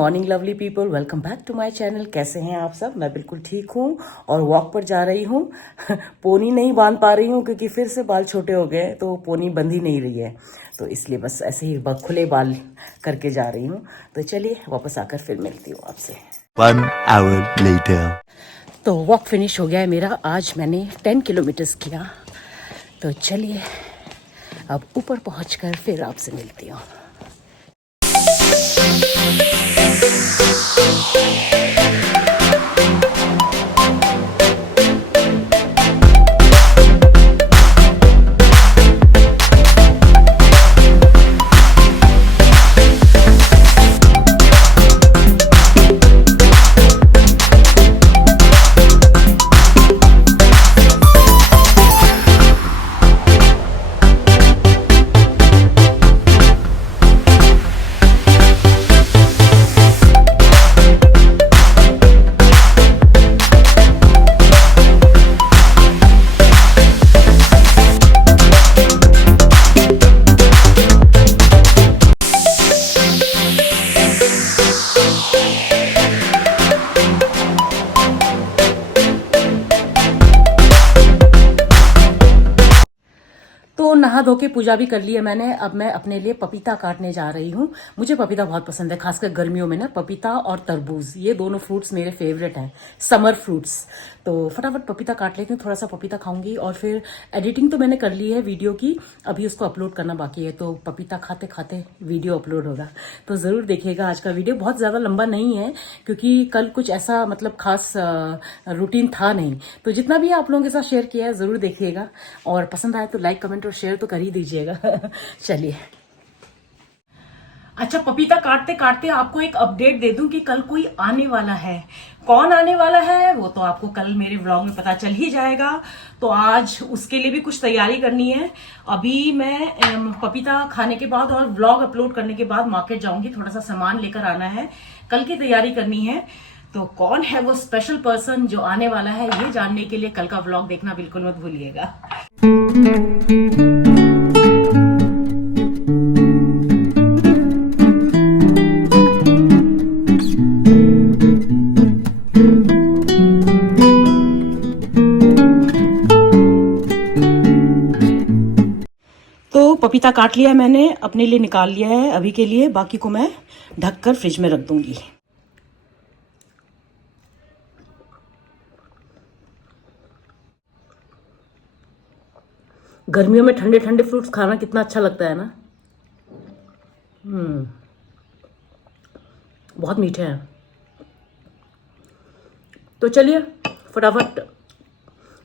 Morning lovely people, welcome back to my channel. कैसे हैं आप सब? मैं बिल्कुल ठीक हूँ और वॉक पर जा रही हूँ। पोनी नहीं बांध पा रही हूँ क्योंकि फिर से बाल छोटे हो गए, तो पोनी बंध ही नहीं रही है, तो इसलिए बस ऐसे ही खुले बाल करके जा रही हूँ। तो चलिए वापस आकर फिर मिलती हूँ आपसे। 1 hour later. तो वॉक फिनिश हो गया है मेरा। आज मैंने 10 किलोमीटर्स किया। तो चलिए अब ऊपर पहुँचकर फिर आपसे मिलती हूँ। तो नहा धो के पूजा भी कर ली है मैंने। अब मैं अपने लिए पपीता काटने जा रही हूँ। मुझे पपीता बहुत पसंद है, खासकर गर्मियों में ना। पपीता और तरबूज, ये दोनों फ्रूट्स मेरे फेवरेट हैं, समर फ्रूट्स। तो फटाफट पपीता काट लेती हूँ, थोड़ा सा पपीता खाऊंगी और फिर एडिटिंग तो मैंने कर ली है वीडियो की, अभी उसको अपलोड करना बाकी है। तो पपीता खाते खाते वीडियो अपलोड होगा, तो ज़रूर देखिएगा। आज का वीडियो बहुत ज़्यादा लंबा नहीं है क्योंकि कल कुछ ऐसा मतलब खास रूटीन था नहीं, तो जितना भी आप लोगों के साथ शेयर किया है ज़रूर देखिएगा। और पसंद आए तो लाइक कमेंट और शेयर तो कर ही दीजिएगा। चलिए। अच्छा, पपीता काटते काटते आपको एक अपडेट दे दूं कि कल कोई आने वाला है। कौन आने वाला है वो तो आपको कल मेरे व्लॉग में पता चल ही जाएगा। तो आज उसके लिए भी कुछ तैयारी करनी है। अभी मैं पपीता खाने के बाद और व्लॉग अपलोड करने के बाद मार्केट जाऊंगी, थोड़ा सा सामान लेकर आना है, कल की तैयारी करनी है। तो कौन है वो स्पेशल पर्सन जो आने वाला है, ये जानने के लिए कल का व्लॉग देखना बिल्कुल मत भूलिएगा। तो पपीता काट लिया मैंने, अपने लिए निकाल लिया है अभी के लिए, बाकी को मैं ढककर फ्रिज में रख दूंगी। गर्मियों में ठंडे ठंडे फ्रूट्स खाना कितना अच्छा लगता है ना। बहुत मीठे हैं। तो चलिए फटाफट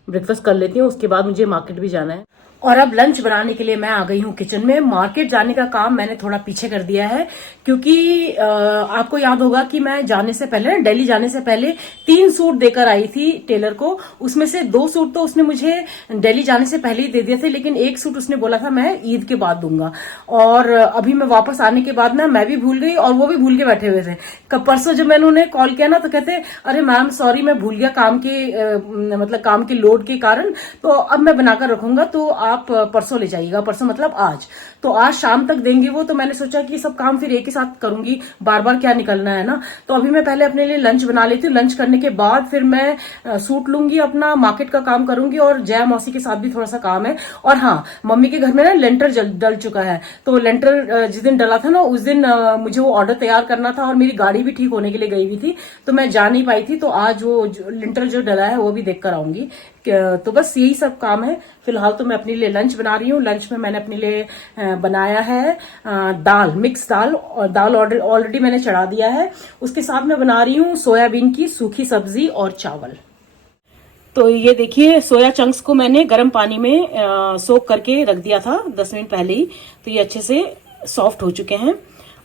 ब्रेकफास्ट कर लेती हूँ, उसके बाद मुझे मार्केट भी जाना है। और अब लंच बनाने के लिए मैं आ गई हूँ किचन में। मार्केट जाने का काम मैंने थोड़ा पीछे कर दिया है क्योंकि आपको याद होगा कि मैं जाने से पहले, दिल्ली जाने से पहले 3 सूट देकर आई थी टेलर को। उसमें से 2 सूट तो उसने मुझे दिल्ली जाने से पहले ही दे दिए थे, लेकिन 1 सूट उसने बोला था मैं ईद के बाद दूंगा। और अभी मैं वापस आने के बाद ना मैं भी भूल गई और वो भी भूल के बैठे हुए थे। परसों जब मैंने उन्हें कॉल किया ना तो कहते अरे मैम सॉरी, मैं भूल गया काम के मतलब काम के लोड के कारण, तो अब मैं बनाकर रखूंगा, तो आप परसों ले जाइएगा। परसों मतलब आज, तो आज शाम तक देंगे वो। तो मैंने सोचा कि सब काम फिर एक ही साथ करूंगी, बार बार क्या निकलना है ना। तो अभी मैं पहले अपने लिए लंच बना लेती हूँ, लंच करने के बाद फिर मैं सूट लूंगी, अपना मार्केट का काम करूंगी और जया मौसी के साथ भी थोड़ा सा काम है। और हाँ, मम्मी के घर में ना लेंटर डल चुका है, तो लेंटर जिस दिन डला था ना उस दिन मुझे वो ऑर्डर तैयार करना था और मेरी गाड़ी भी ठीक होने के लिए गई हुई थी, तो मैं जा नहीं पाई थी। तो आज वो लेंटर जो डला है वो भी देख कर आऊंगी। तो बस यही सब काम है फिलहाल। तो मैं अपने लिए लंच बना रही हूँ। लंच में मैंने अपने लिए बनाया है दाल, मिक्स दाल, और दाल ऑलरेडी मैंने चढ़ा दिया है। उसके साथ मैं बना रही हूँ सोयाबीन की सूखी सब्जी और चावल। तो ये देखिए, सोया चंक्स को मैंने गर्म पानी में सोक करके रख दिया था 10 मिनट पहले ही, तो ये अच्छे से सॉफ्ट हो चुके हैं।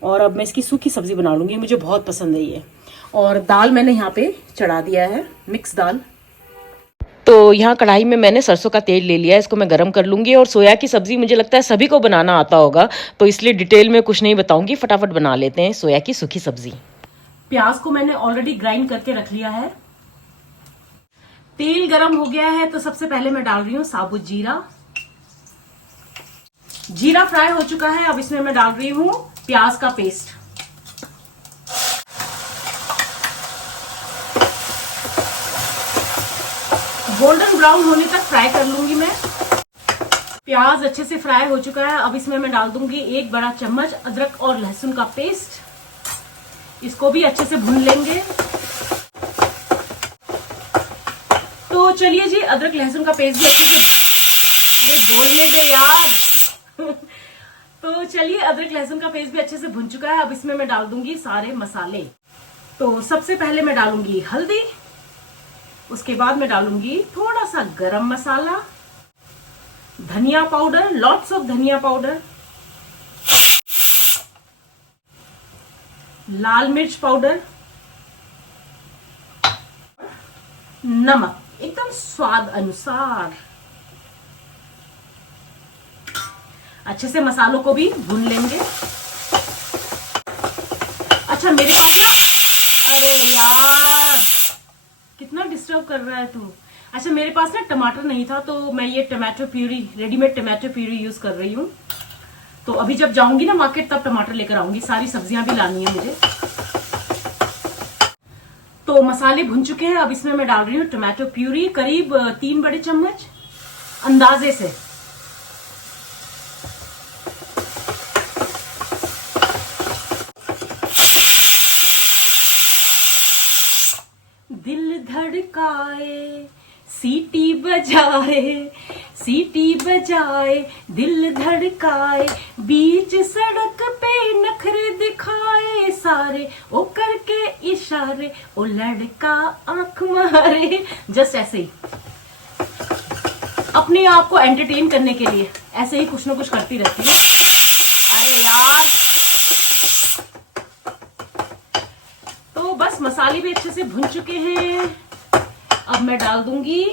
और अब मैं इसकी सूखी सब्जी बना लूंगी, मुझे बहुत पसंद है ये। और दाल मैंने यहाँ पे चढ़ा दिया है, मिक्स दाल। तो यहाँ कढ़ाई में मैंने सरसों का तेल ले लिया है, इसको मैं गरम कर लूंगी। और सोया की सब्जी मुझे लगता है सभी को बनाना आता होगा, तो इसलिए डिटेल में कुछ नहीं बताऊंगी, फटाफट बना लेते हैं सोया की सूखी सब्जी। प्याज को मैंने ऑलरेडी ग्राइंड करके रख लिया है। तेल गरम हो गया है तो सबसे पहले मैं डाल रही हूँ साबुत जीरा। जीरा फ्राई हो चुका है, अब इसमें मैं डाल रही हूँ प्याज का पेस्ट। गोल्डन ब्राउन होने तक फ्राई कर लूंगी मैं। प्याज अच्छे से फ्राई हो चुका है। अब इसमें मैं डाल दूंगी 1 बड़ा चम्मच अदरक और लहसुन का पेस्ट। इसको भी अच्छे से भून लेंगे। तो चलिए जी, अदरक लहसुन का पेस्ट भी अच्छे से, ये बोलने दे यार तो चलिए, अदरक लहसुन का पेस्ट भी अच्छे से भुन चुका है। अब इसमें मैं डाल दूंगी सारे मसाले। तो सबसे पहले मैं डालूंगी हल्दी, उसके बाद मैं डालूंगी थोड़ा सा गरम मसाला, धनिया पाउडर, लॉट्स ऑफ धनिया पाउडर, लाल मिर्च पाउडर, नमक एकदम स्वाद अनुसार। अच्छे से मसालों को भी भून लेंगे। अच्छा मेरे पास ना, अरे यार कितना डिस्टर्ब कर रहा है तू। अच्छा मेरे पास ना टमाटर नहीं था, तो मैं ये tomato puree, readymade tomato puree use कर रही हूँ। तो अभी जब जाऊंगी ना मार्केट तब टमाटर लेकर आऊंगी। सारी सब्जियां भी लानी है मुझे। तो मसाले भुन चुके हैं। अब इसमें मैं डाल रही हूँ टमाटो प्यूरी, करीब 3 बड़े चम्मच अंदाजे से। दिल धड़काए सीटी बजाए, सीटी बजाए दिल धड़काए, बीच सड़क पे नखरे दिखाए सारे, ओ करके इशारे, ओ लड़का आंख मारे। जस्ट ऐसे ही अपने आप को एंटरटेन करने के लिए ऐसे ही कुछ ना कुछ करती रहती है। अरे यार, तो बस मसाले भी अच्छे से भुन चुके हैं। अब मैं डाल दूंगी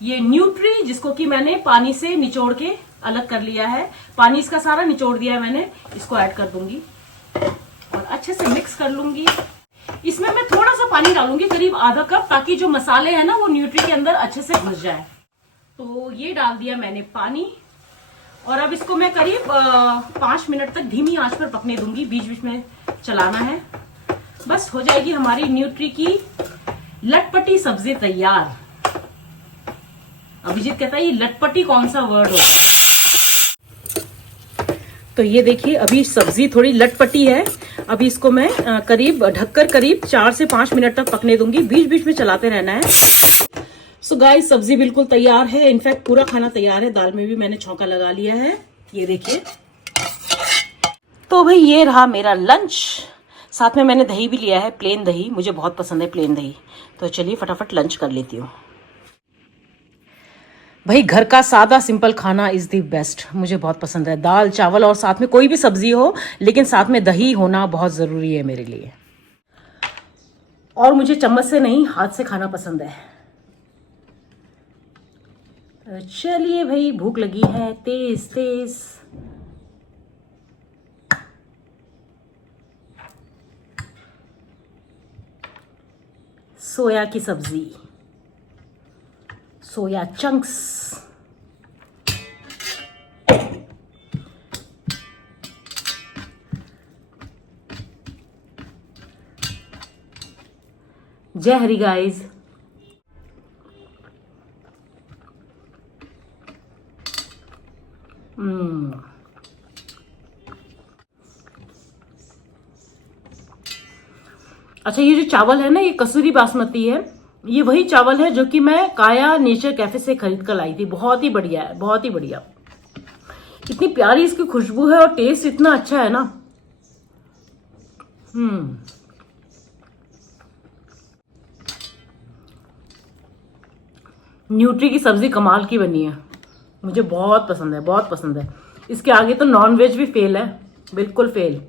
ये न्यूट्री, जिसको कि मैंने पानी से निचोड़ के अलग कर लिया है। पानी इसका सारा निचोड़ दिया है मैंने। इसको ऐड कर दूंगी और अच्छे से मिक्स कर लूंगी। इसमें मैं थोड़ा सा पानी डालूंगी, करीब आधा कप, ताकि जो मसाले हैं ना वो न्यूट्री के अंदर अच्छे से घुस जाए। तो ये डाल दिया मैंने पानी और अब इसको मैं करीब 5 मिनट तक धीमी आंच पर पकने दूंगी। बीच बीच में चलाना है। बस हो जाएगी हमारी न्यूट्री की लटपटी सब्जी तैयार। अभिजीत कहता है ये लटपटी कौन सा वर्ड होता है। तो ये देखिए, अभी सब्जी थोड़ी लटपटी है। अभी इसको मैं करीब ढककर करीब 4 से 5 मिनट तक पकने दूंगी। बीच बीच में चलाते रहना है। सो गाइस, सब्जी बिल्कुल तैयार है। इनफैक्ट पूरा खाना तैयार है। दाल में भी मैंने छौंका लगा लिया है, ये देखिए। तो भाई ये रहा मेरा लंच। साथ में मैंने दही भी लिया है, प्लेन दही। मुझे बहुत पसंद है प्लेन दही। तो चलिए फटाफट लंच कर लेती हूँ। भाई घर का सादा सिंपल खाना इज द बेस्ट। मुझे बहुत पसंद है। दाल चावल और साथ में कोई भी सब्जी हो, लेकिन साथ में दही होना बहुत जरूरी है मेरे लिए। और मुझे चम्मच से नहीं, हाथ से खाना पसंद है। तो चलिए भाई, भूख लगी है तेज तेज। सोया की सब्जी, सोया चंक्स। जय हरि गाइस। अच्छा, ये जो चावल है ना, ये कसूरी बासमती है। ये वही चावल है जो कि मैं काया नेचर कैफे से खरीद कर लाई थी। बहुत ही बढ़िया है, बहुत ही बढ़िया। इतनी प्यारी इसकी खुशबू है और टेस्ट इतना अच्छा है ना। न्यूट्री की सब्जी कमाल की बनी है। मुझे बहुत पसंद है, बहुत पसंद है। इसके आगे तो नॉन वेज भी फेल है, बिल्कुल फेल।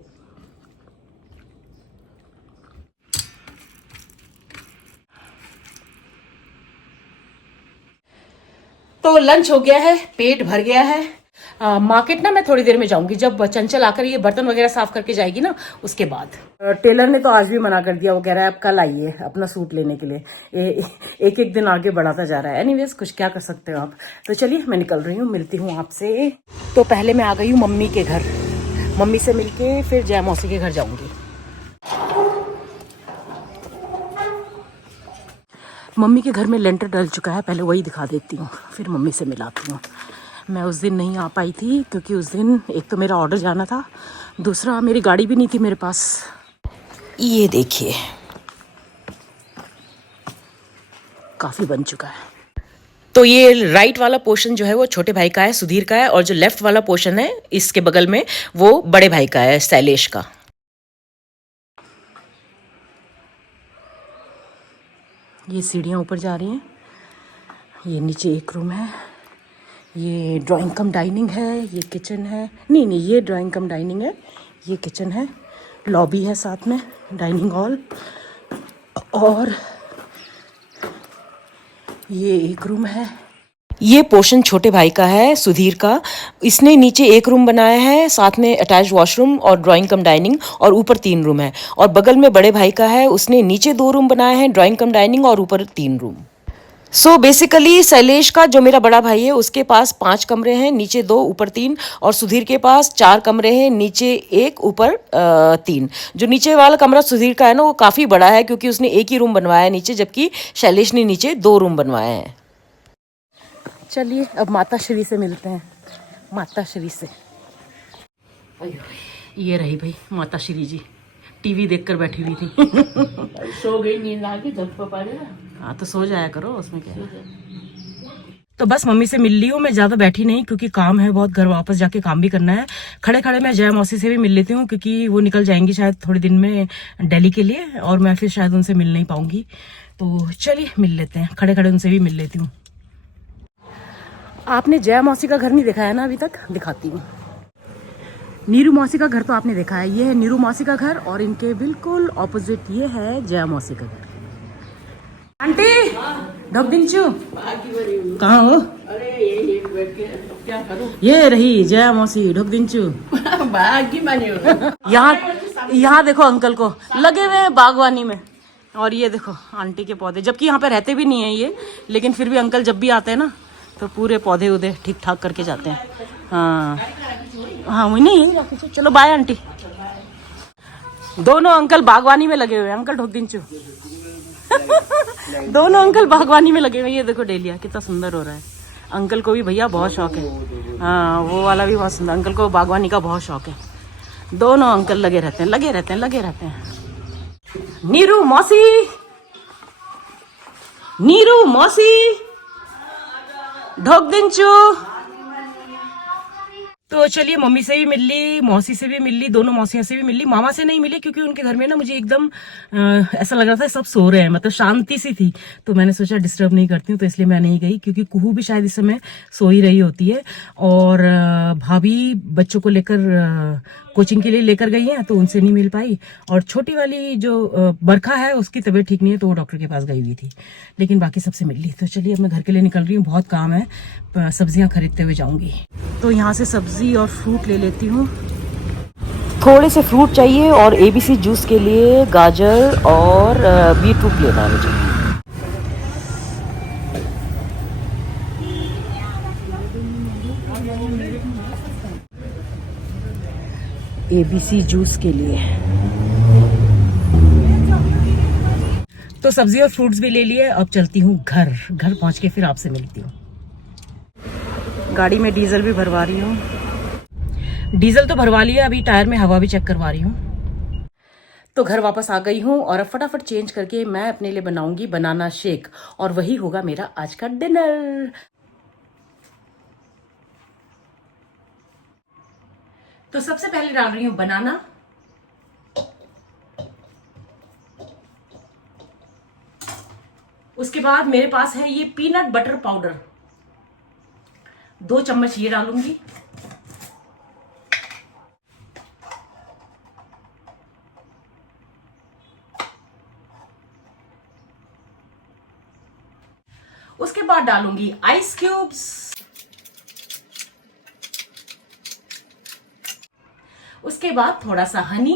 तो लंच हो गया है, पेट भर गया है। मार्केट ना मैं थोड़ी देर में जाऊंगी, जब चंचल आकर ये बर्तन वगैरह साफ करके जाएगी ना, उसके बाद। टेलर ने तो आज भी मना कर दिया। वो कह रहा है अब कल आइए अपना सूट लेने के लिए। एक एक दिन आगे बढ़ाता जा रहा है। एनीवेज, कुछ क्या कर सकते हो आप। तो चलिए मैं निकल रही हूँ, मिलती हूँ आपसे। तो पहले मैं आ गई हूँ मम्मी के घर। मम्मी से मिलके फिर जय मौसी के घर जाऊंगी। मम्मी के घर में लेंटर डल चुका है, पहले वही दिखा देती हूँ, फिर मम्मी से मिलाती हूँ। मैं उस दिन नहीं आ पाई थी क्योंकि उस दिन एक तो मेरा ऑर्डर जाना था, दूसरा मेरी गाड़ी भी नहीं थी मेरे पास। ये देखिए काफ़ी बन चुका है। तो ये राइट वाला पोर्शन जो है वो छोटे भाई का है, सुधीर का है, और जो लेफ्ट वाला पोर्शन है इसके बगल में वो बड़े भाई का है, शैलेश का। ये सीढ़ियाँ ऊपर जा रही हैं, ये नीचे एक रूम है, ये ड्राइंग कम डाइनिंग है, ये किचन है, नहीं ये ड्राइंग कम डाइनिंग है, ये किचन है, लॉबी है साथ में, डाइनिंग हॉल, और ये एक रूम है। ये पोर्शन छोटे भाई का है, सुधीर का। इसने नीचे एक रूम बनाया है, साथ में अटैच वॉशरूम और ड्राइंग कम डाइनिंग, और ऊपर 3 रूम है। और बगल में बड़े भाई का है, उसने नीचे 2 रूम बनाए हैं, ड्राइंग कम डाइनिंग, और ऊपर 3 रूम। सो बेसिकली शैलेश का जो मेरा बड़ा भाई है उसके पास 5 कमरे हैं, नीचे 2 ऊपर 3, और सुधीर के पास 4 कमरे हैं, नीचे 1 ऊपर 3। जो नीचे वाला कमरा सुधीर का है ना वो काफ़ी बड़ा है क्योंकि उसने एक ही रूम बनवाया है नीचे, जबकि शैलेश ने नीचे 2 रूम बनवाए हैं। चलिए अब माता श्री से मिलते हैं, माता श्री से। ये रही भाई माता श्री जी, टीवी देखकर बैठी हुई थी। सो गई, नींद आ गई, झपका पड़ेगा। हाँ तो सो जाया करो, उसमें क्या है। तो बस मम्मी से मिल ली हूँ, मैं ज़्यादा बैठी नहीं क्योंकि काम है बहुत, घर वापस जाके काम भी करना है। खड़े खड़े मैं जया मौसी से भी मिल लेती हूँ क्योंकि वो निकल जाएंगी शायद थोड़े दिन में दिल्ली के लिए, और मैं फिर शायद उनसे मिल नहीं पाऊंगी। तो चलिए मिल लेते हैं, खड़े खड़े उनसे भी मिल लेती हूँ। आपने जया मौसी का घर नहीं देखा है ना अभी तक, दिखाती हूँ। नीरू मौसी का घर तो आपने देखा है, ये है नीरू मौसी का घर, और इनके बिल्कुल ऑपोजिट ये है जया मौसी का घर। आंटी ढक दिंचू कहाँ हो? अरे ये बैठ के क्या करूं? ये रही जया मौसी, ढक दिंचू। भागी मानी यहाँ देखो अंकल को लगे हुए हैं बागवानी में, और ये देखो आंटी के पौधे, जबकि यहाँ पे रहते भी नहीं है ये, लेकिन फिर भी अंकल जब भी आते हैं ना तो पूरे पौधे उधे ठीक ठाक करके जाते हैं। हाँ हाँ वही नहीं, चलो बाय आंटी। दोनों अंकल बागवानी में लगे हुए हैं, अंकल ढोक दिंचू। दोनों अंकल बागवानी में लगे हुए हैं। ये देखो डेलिया कितना सुंदर हो रहा है, अंकल को भी भैया बहुत शौक है। हाँ वो वाला भी बहुत सुंदर, अंकल को बागवानी का बहुत शौक है। दोनों अंकल लगे रहते हैं, लगे रहते हैं, लगे रहते हैं। नीरू मौसी, नीरू मौसी ढोक दिंचू। तो चलिए मम्मी से भी मिल ली, मौसी से भी मिल ली, दोनों मौसियों से भी मिल ली। मामा से नहीं मिली क्योंकि उनके घर में ना मुझे एकदम ऐसा लग रहा था सब सो रहे हैं, मतलब शांति सी थी, तो मैंने सोचा डिस्टर्ब नहीं करती हूँ, तो इसलिए मैं नहीं गई, क्योंकि कुहू भी शायद इस समय सो ही रही होती है, और भाभी बच्चों को लेकर कोचिंग के लिए लेकर गई हैं तो उनसे नहीं मिल पाई, और छोटी वाली जो बरखा है उसकी तबीयत ठीक नहीं है तो वो डॉक्टर के पास गई हुई थी, लेकिन बाकी सबसे मिल ली। तो चलिए अब मैं घर के लिए निकल रही हूँ, बहुत काम है, सब्जियां खरीदते हुए जाऊंगी। तो यहाँ से सब्जी और फ्रूट ले लेती हूँ, थोड़े से फ्रूट चाहिए, और ABC जूस के लिए गाजर और बीटरूट लेना है मुझे। ABC जूस के लिए तो सब्जी और फ्रूट्स भी ले लिए। अब चलती हूँ घर, घर पहुँच के फिर आपसे मिलती हूँ। गाड़ी में डीजल भी भरवा रही हूँ, डीजल तो भरवा लिया, अभी टायर में हवा भी चेक करवा रही हूँ। तो घर वापस आ गई हूँ, और अब फटाफट चेंज करके मैं अपने लिए बनाऊंगी बनाना शेक, और वही होगा मेरा आज का डिनर। तो सबसे पहले डाल रही हूँ बनाना, उसके बाद मेरे पास है ये पीनट बटर पाउडर, 2 चम्मच ये डालूंगी, उसके बाद डालूंगी आइस क्यूब्स, उसके बाद थोड़ा सा हनी,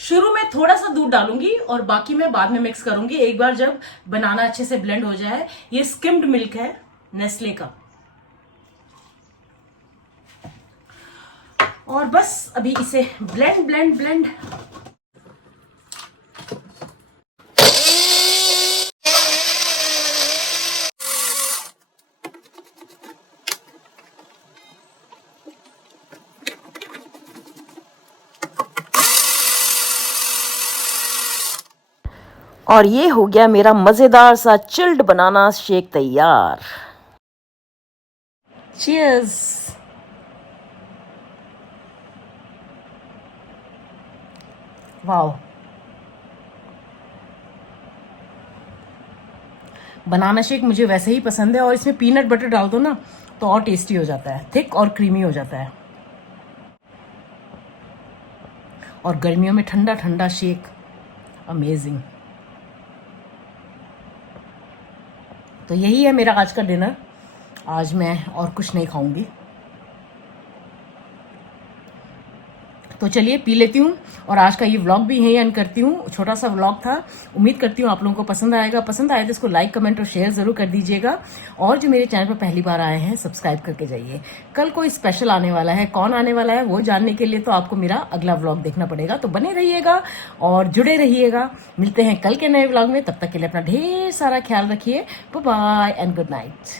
शुरू में थोड़ा सा दूध डालूंगी और बाकी मैं बाद में मिक्स करूंगी, एक बार जब बनाना अच्छे से ब्लेंड हो जाए। ये स्किम्ड मिल्क है नेस्ले का, और बस अभी इसे ब्लेंड ब्लेंड ब्लेंड और ये हो गया मेरा मजेदार सा चिल्ड बनाना शेक तैयार। चीयर्स। वाओ, बनाना शेक मुझे वैसे ही पसंद है और इसमें पीनट बटर डाल दो ना तो और टेस्टी हो जाता है, थिक और क्रीमी हो जाता है। और गर्मियों में ठंडा ठंडा शेक, अमेजिंग। तो यही है मेरा आज का डिनर। आज मैं और कुछ नहीं खाऊंगी। तो चलिए पी लेती हूँ और आज का ये व्लॉग भी यहीं एंड करती हूँ। छोटा सा व्लॉग था, उम्मीद करती हूँ आप लोगों को पसंद आएगा। पसंद आए तो इसको लाइक, कमेंट और शेयर जरूर कर दीजिएगा। और जो मेरे चैनल पर पहली बार आए हैं, सब्सक्राइब करके जाइए। कल कोई स्पेशल आने वाला है, कौन आने वाला है वो जानने के लिए तो आपको मेरा अगला व्लॉग देखना पड़ेगा। तो बने रहिएगा और जुड़े रहिएगा। मिलते हैं कल के नए व्लॉग में, तब तक के लिए अपना ढेर सारा ख्याल रखिए। Bye bye and good night.